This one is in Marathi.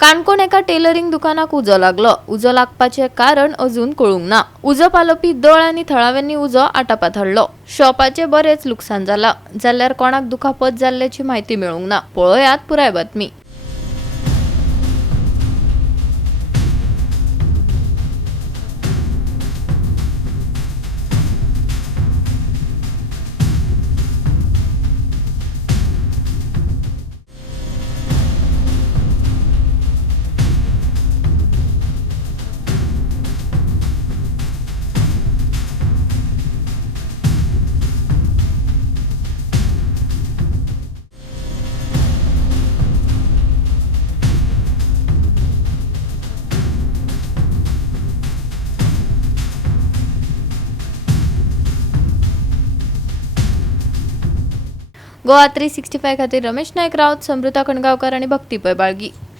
काणकोण एका टेलरिंग दुकानाक उजो लागलो. उजो लागपाचे कारण अजून कळूंक ना. उजो पालोवपी दळ आनी थळाव्यांनी उजो आटापात हाडलो. शॉपाचे बरेच लुकसाण जाला. जाल्यार कोणाक दुखापत जाल्ल्याची म्हायती मेळूंक ना. पळयात पुराय बातमी. गोवा 365 खातीर रमेश नायक रावत, समृता खणगांवकर आणि भक्ती पै बाळगी.